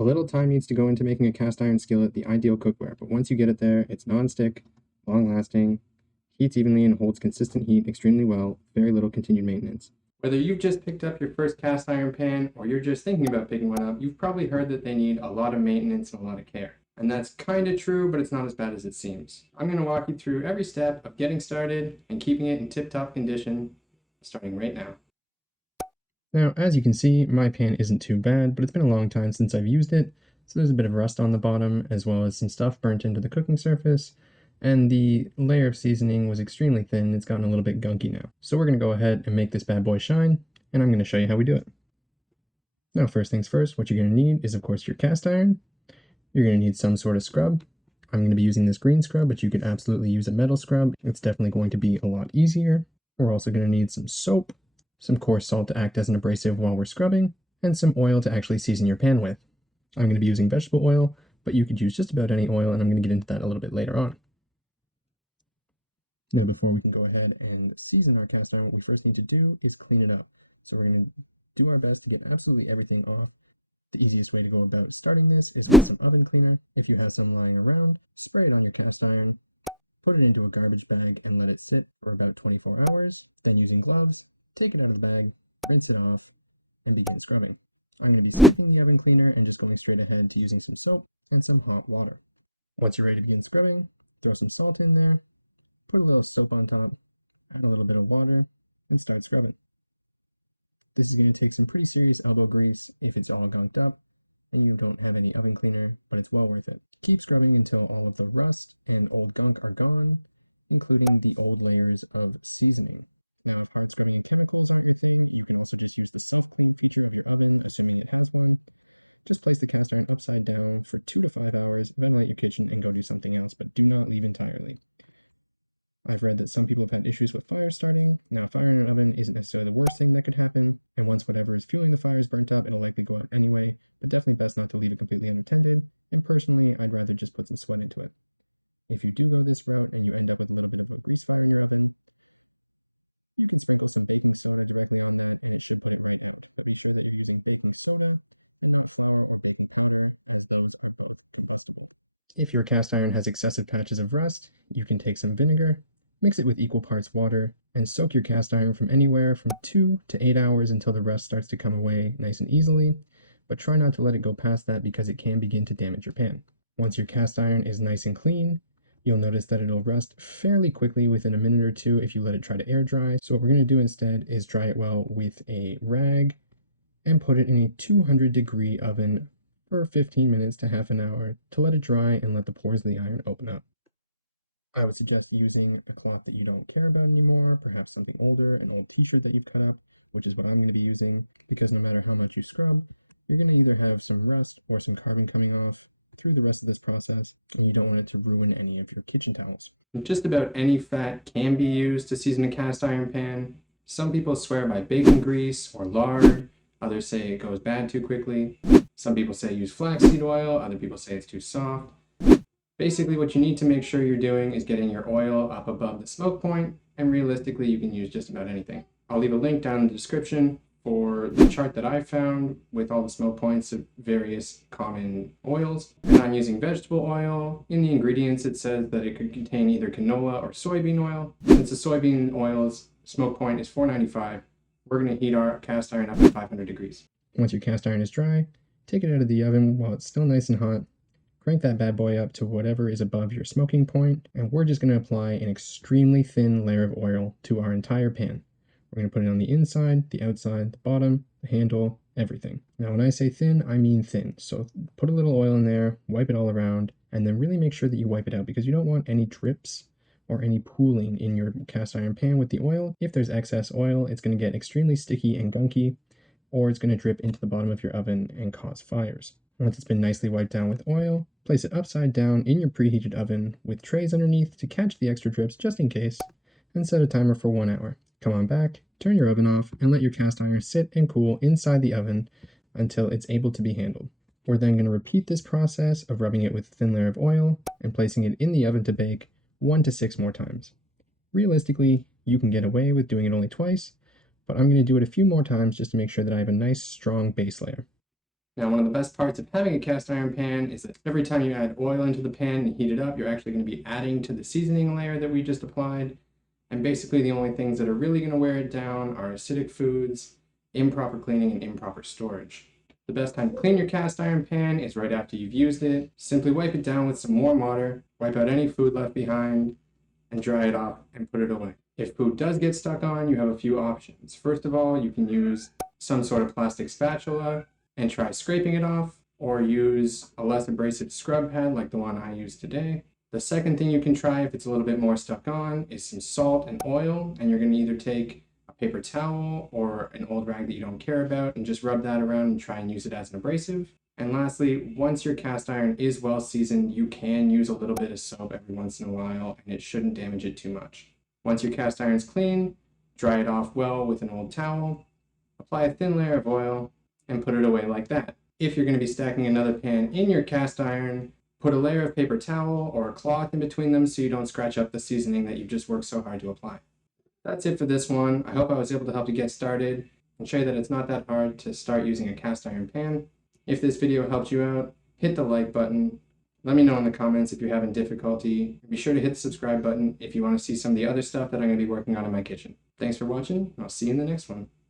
A little time needs to go into making a cast iron skillet the ideal cookware, but once you get it there, it's non-stick, long-lasting, heats evenly and holds consistent heat extremely well, very little continued maintenance. Whether you've just picked up your first cast iron pan or you're just thinking about picking one up, you've probably heard that they need a lot of maintenance and a lot of care. And that's kind of true, but it's not as bad as it seems. I'm going to walk you through every step of getting started and keeping it in tip-top condition, starting right now. Now, as you can see, my pan isn't too bad, but it's been a long time since I've used it, so there's a bit of rust on the bottom, as well as some stuff burnt into the cooking surface, and the layer of seasoning was extremely thin. It's gotten a little bit gunky now. So we're going to go ahead and make this bad boy shine, and I'm going to show you how we do it. Now, first things first, what you're going to need is, of course, your cast iron. You're going to need some sort of scrub. I'm going to be using this green scrub, but you could absolutely use a metal scrub. It's definitely going to be a lot easier. We're also going to need some soap, some coarse salt to act as an abrasive while we're scrubbing, and some oil to actually season your pan with. I'm going to be using vegetable oil, but you could use just about any oil, and I'm going to get into that a little bit later on. Now, before we can go ahead and season our cast iron, what we first need to do is clean it up. So we're going to do our best to get absolutely everything off. The easiest way to go about starting this is with some oven cleaner. If you have some lying around, spray it on your cast iron, put it into a garbage bag, and let it sit for about 24 hours. Then using gloves, take it out of the bag, rinse it off, and begin scrubbing. I'm going to be skipping the oven cleaner and just going straight ahead to using some soap and some hot water. Once you're ready to begin scrubbing, throw some salt in there, put a little soap on top, add a little bit of water, and start scrubbing. This is going to take some pretty serious elbow grease if it's all gunked up and you don't have any oven cleaner, but it's well worth it. Keep scrubbing until all of the rust and old gunk are gone, including the old layers of seasoning. Now, if hard scrubbing and chemicals aren't your thing, you can also just use the self-clean feature of your oven, assuming it has one. Just place the cast iron upside down for 2 to 5 hours, ventilate your kitchen, and go do something else, but do not leave entirely. I've read that some people have had issues with fire starting. Now, fire in an oven isn't necessarily the worst thing that could happen, and once whatever is fueling the fire is burnt up, it'll likely go out anyway, but definitely best not to leave it completely unattended, and personally, I'd rather just put some sweat into it. If you do go this route and you end up with a little bit of a grease fire in your oven, you can sprinkle some baking soda directly on that and it should put it right out. But be sure that you're using baking soda and not flour or baking powder, as those are both combustible. If your cast iron has excessive patches of rust, you can take some vinegar, mix it with equal parts water, and soak your cast iron from anywhere from 2 to 8 hours until the rust starts to come away nice and easily, but try not to let it go past that because it can begin to damage your pan. Once your cast iron is nice and clean, you'll notice that it'll rust fairly quickly within a minute or two if you let it try to air dry. So what we're going to do instead is dry it well with a rag and put it in a 200-degree oven for 15 minutes to half an hour to let it dry and let the pores of the iron open up. I would suggest using a cloth that you don't care about anymore, perhaps something older, an old t-shirt that you've cut up, which is what I'm going to be using, because no matter how much you scrub, you're going to either have some rust or some carbon coming off through the rest of this process, and you don't want it to ruin any of your kitchen towels. Just about any fat can be used to season a cast iron pan. Some people swear by bacon grease or lard, others say it goes bad too quickly. Some people say use flaxseed oil, other people say it's too soft. Basically, what you need to make sure you're doing is getting your oil up above the smoke point, and realistically, you can use just about anything. I'll leave a link down in the description for the chart that I found with all the smoke points of various common oils. And I'm using vegetable oil. In the ingredients, it says that it could contain either canola or soybean oil. Since the soybean oil's smoke point is 495, we're going to heat our cast iron up at 500 degrees. Once your cast iron is dry, take it out of the oven while it's still nice and hot. Crank that bad boy up to whatever is above your smoking point, and we're just going to apply an extremely thin layer of oil to our entire pan. We're going to put it on the inside, the outside, the bottom, the handle, everything. Now, when I say thin, I mean thin. So put a little oil in there, wipe it all around, and then really make sure that you wipe it out because you don't want any drips or any pooling in your cast iron pan with the oil. If there's excess oil, it's going to get extremely sticky and gunky, or it's going to drip into the bottom of your oven and cause fires. Once it's been nicely wiped down with oil, place it upside down in your preheated oven with trays underneath to catch the extra drips just in case, and set a timer for 1 hour. Come on back, turn your oven off, and let your cast iron sit and cool inside the oven until it's able to be handled. We're then going to repeat this process of rubbing it with a thin layer of oil and placing it in the oven to bake 1 to 6 more times. Realistically, you can get away with doing it only twice, but I'm going to do it a few more times just to make sure that I have a nice strong base layer. Now, one of the best parts of having a cast iron pan is that every time you add oil into the pan and heat it up, you're actually going to be adding to the seasoning layer that we just applied. And basically the only things that are really going to wear it down are acidic foods, improper cleaning, and improper storage. The best time to clean your cast iron pan is right after you've used it. Simply wipe it down with some warm water, wipe out any food left behind, and dry it off and put it away. If food does get stuck on, you have a few options. First of all, you can use some sort of plastic spatula and try scraping it off, or use a less abrasive scrub pad like the one I use today. The second thing you can try if it's a little bit more stuck on is some salt and oil, and you're going to either take a paper towel or an old rag that you don't care about and just rub that around and try and use it as an abrasive. And lastly, once your cast iron is well seasoned, you can use a little bit of soap every once in a while, and it shouldn't damage it too much. Once your cast iron's clean, dry it off well with an old towel, apply a thin layer of oil, and put it away like that. If you're going to be stacking another pan in your cast iron, put a layer of paper towel or a cloth in between them so you don't scratch up the seasoning that you've just worked so hard to apply. That's it for this one. I hope I was able to help you get started and show you that it's not that hard to start using a cast iron pan. If this video helped you out, hit the like button. Let me know in the comments if you're having difficulty. Be sure to hit the subscribe button if you want to see some of the other stuff that I'm going to be working on in my kitchen. Thanks for watching, and I'll see you in the next one.